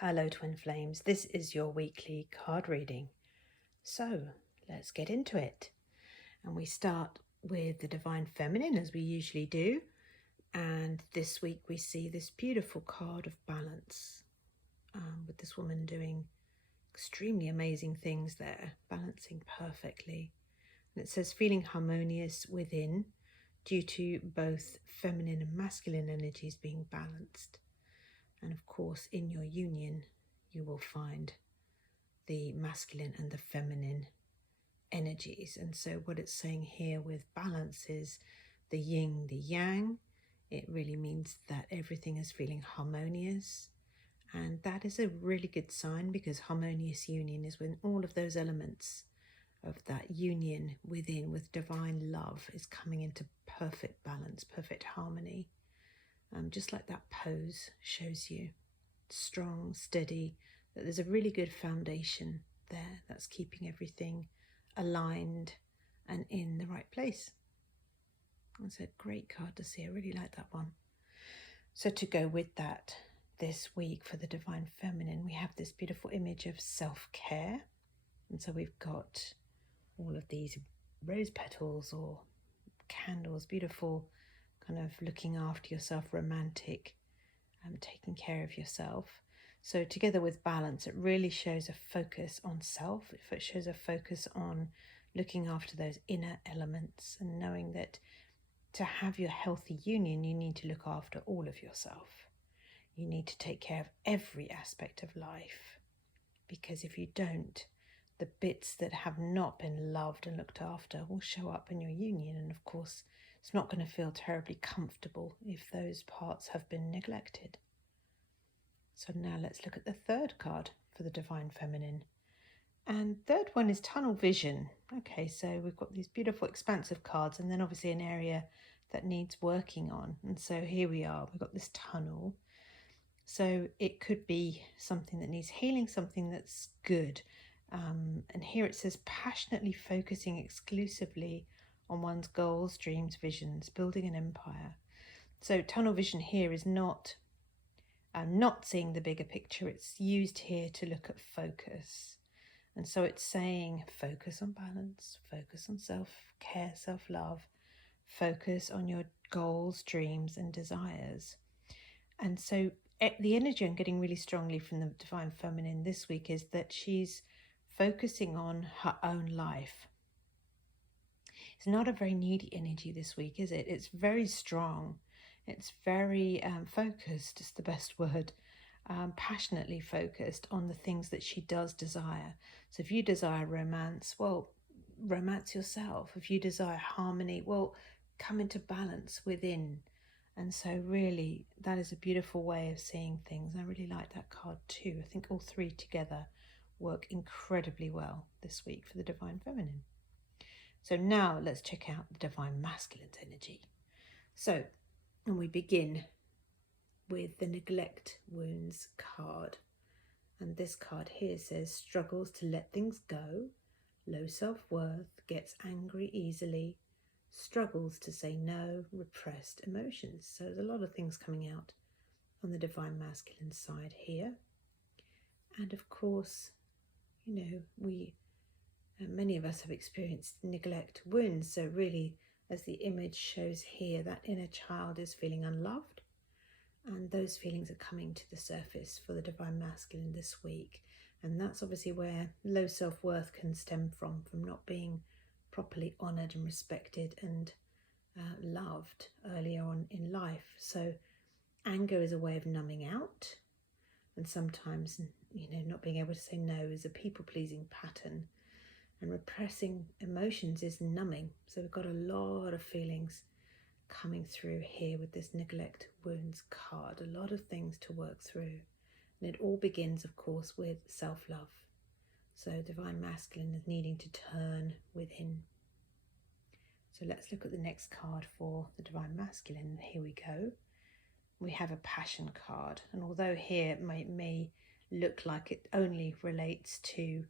Hello Twin Flames, this is your weekly card reading. So let's get into it. And we start with the Divine Feminine as we usually do. And this week we see this beautiful card of balance with this woman doing extremely amazing things there, balancing perfectly. And it says feeling harmonious within due to both feminine and masculine energies being balanced. And of course, in your union, you will find the masculine and the feminine energies. And so what it's saying here with balance is the yin, the yang. It really means that everything is feeling harmonious. And that is a really good sign, because harmonious union is when all of those elements of that union within with divine love is coming into perfect balance, perfect harmony. Just like that pose shows you, strong, steady, that there's a really good foundation there that's keeping everything aligned and in the right place. That's a great card to see. I really like that one. So to go with that, this week for the Divine Feminine, we have this beautiful image of self-care. And so we've got all of these rose petals or candles, beautiful, kind of looking after yourself, romantic, taking care of yourself. So together with balance, it really shows a focus on self. It shows a focus on looking after those inner elements and knowing that to have your healthy union, you need to look after all of yourself. You need to take care of every aspect of life, because if you don't, the bits that have not been loved and looked after will show up in your union. And of course, it's not going to feel terribly comfortable if those parts have been neglected. So now let's look at the third card for the Divine Feminine. And third one is Tunnel Vision. Okay, so we've got these beautiful expansive cards and then obviously an area that needs working on. And so here we are, we've got this tunnel. So it could be something that needs healing, something that's good. And here it says passionately focusing exclusively on one's goals, dreams, visions, building an empire. So tunnel vision here is not seeing the bigger picture. It's used here to look at focus. And so it's saying focus on balance, focus on self-care, self-love, focus on your goals, dreams and desires. And so the energy I'm getting really strongly from the Divine Feminine this week is that she's focusing on her own life. It's not a very needy energy this week, is it? It's very strong. It's very focused, is the best word. Passionately focused on the things that she does desire. So if you desire romance, well, romance yourself. If you desire harmony, well, come into balance within. And so really, that is a beautiful way of seeing things. I really like that card too. I think all three together work incredibly well this week for the Divine Feminine. So now let's check out the Divine Masculine's energy. So, and we begin with the Neglect Wounds card. And this card here says struggles to let things go, low self-worth, gets angry easily, struggles to say no, repressed emotions. So there's a lot of things coming out on the Divine Masculine side here. And of course, you know, many of us have experienced neglect wounds. So really, as the image shows here, that inner child is feeling unloved. And those feelings are coming to the surface for the Divine Masculine this week. And that's obviously where low self-worth can stem from not being properly honoured and respected and loved earlier on in life. So anger is a way of numbing out. And sometimes, you know, not being able to say no is a people-pleasing pattern. And repressing emotions is numbing. So we've got a lot of feelings coming through here with this Neglect Wounds card. A lot of things to work through. And it all begins, of course, with self-love. So Divine Masculine is needing to turn within. So let's look at the next card for the Divine Masculine. Here we go. We have a Passion card. And although here it may look like it only relates to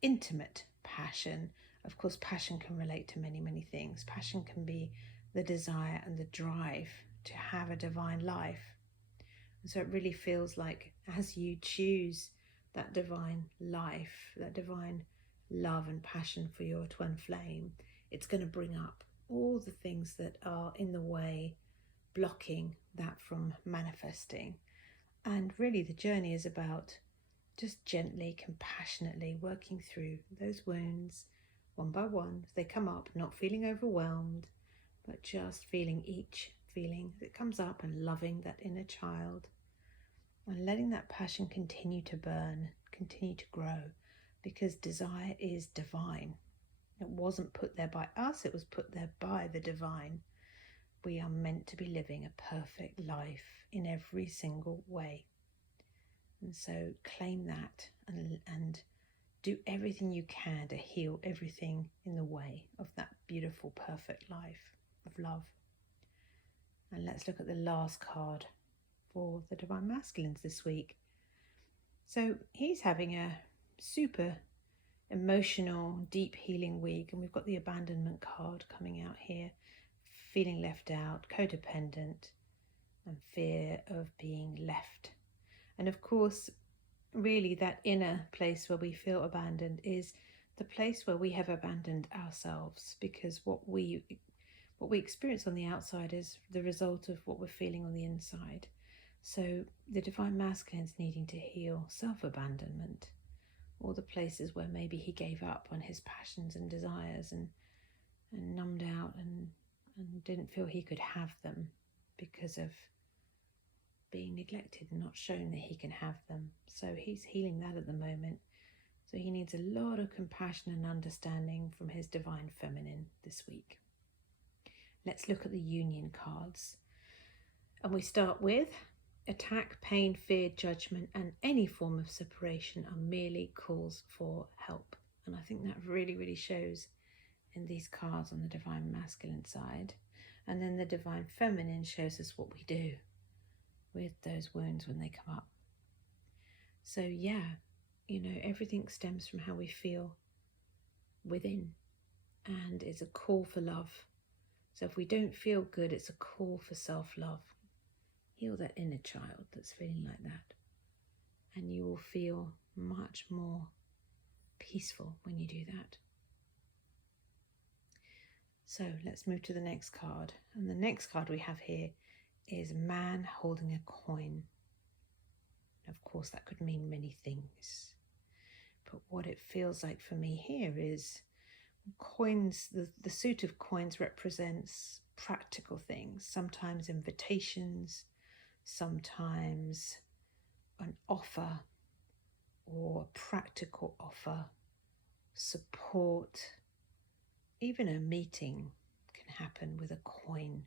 intimate passion, of course passion can relate to many, many things. Passion can be the desire and the drive to have a divine life. And so it really feels like as you choose that divine life, that divine love and passion for your twin flame, it's going to bring up all the things that are in the way, blocking that from manifesting. And really the journey is about just gently, compassionately working through those wounds one by one as they come up, not feeling overwhelmed, but just feeling each feeling that comes up and loving that inner child and letting that passion continue to burn, continue to grow, because desire is divine. It wasn't put there by us, it was put there by the divine. We are meant to be living a perfect life in every single way. And so claim that and do everything you can to heal everything in the way of that beautiful, perfect life of love. And let's look at the last card for the Divine Masculines this week. So he's having a super emotional, deep healing week, and we've got the abandonment card coming out here. Feeling left out, codependent, and fear of being left. And of course, really that inner place where we feel abandoned is the place where we have abandoned ourselves, because what we experience on the outside is the result of what we're feeling on the inside. So the Divine Masculine's needing to heal self-abandonment, all the places where maybe he gave up on his passions and desires and numbed out and didn't feel he could have them because of being neglected and not shown that he can have them. So he's healing that at the moment. So he needs a lot of compassion and understanding from his Divine Feminine this week. Let's look at the union cards. And we start with attack, pain, fear, judgment, and any form of separation are merely calls for help. And I think that really, really shows in these cards on the Divine Masculine side. And then the Divine Feminine shows us what we do with those wounds when they come up. So yeah, everything stems from how we feel within, and it's a call for love. So if we don't feel good, it's a call for self-love. Heal that inner child that's feeling like that, and you will feel much more peaceful when you do that. So let's move to the next card. And the next card we have here is man holding a coin. Of course, that could mean many things. But what it feels like for me here is coins, the suit of coins represents practical things, sometimes invitations, sometimes an offer or a practical offer, support, even a meeting can happen with a coin.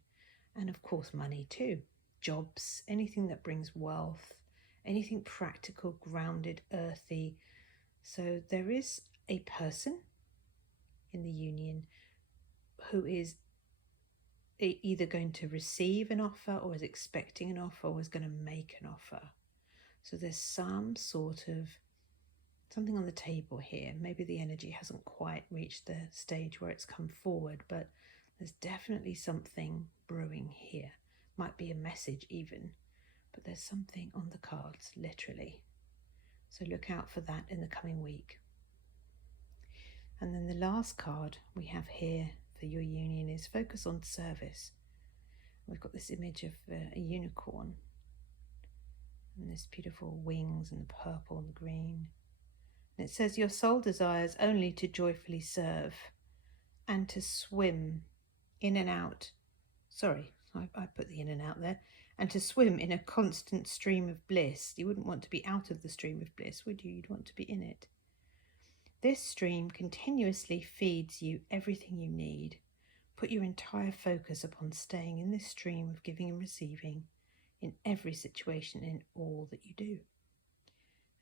And of course money too, jobs, anything that brings wealth, anything practical, grounded, earthy. So there is a person in the union who is either going to receive an offer or is expecting an offer or is going to make an offer. So there's some sort of something on the table here. Maybe the energy hasn't quite reached the stage where it's come forward, but there's definitely something brewing here. Might be a message even, but there's something on the cards, literally. So look out for that in the coming week. And then the last card we have here for your union is focus on service. We've got this image of a unicorn and this beautiful wings and the purple and the green. And it says your soul desires only to joyfully serve and to swim in and out. Sorry, I put the in and out there. And to swim in a constant stream of bliss. You wouldn't want to be out of the stream of bliss, would you? You'd want to be in it. This stream continuously feeds you everything you need. Put your entire focus upon staying in this stream of giving and receiving in every situation, in all that you do.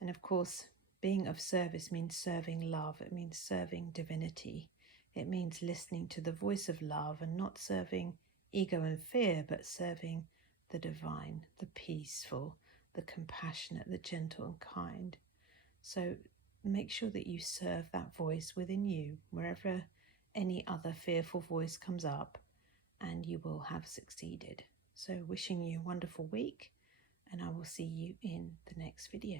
And of course, being of service means serving love. It means serving divinity. It means listening to the voice of love and not serving ego and fear, but serving the divine, the peaceful, the compassionate, the gentle and kind. So make sure that you serve that voice within you, wherever any other fearful voice comes up, and you will have succeeded. So wishing you a wonderful week and I will see you in the next video.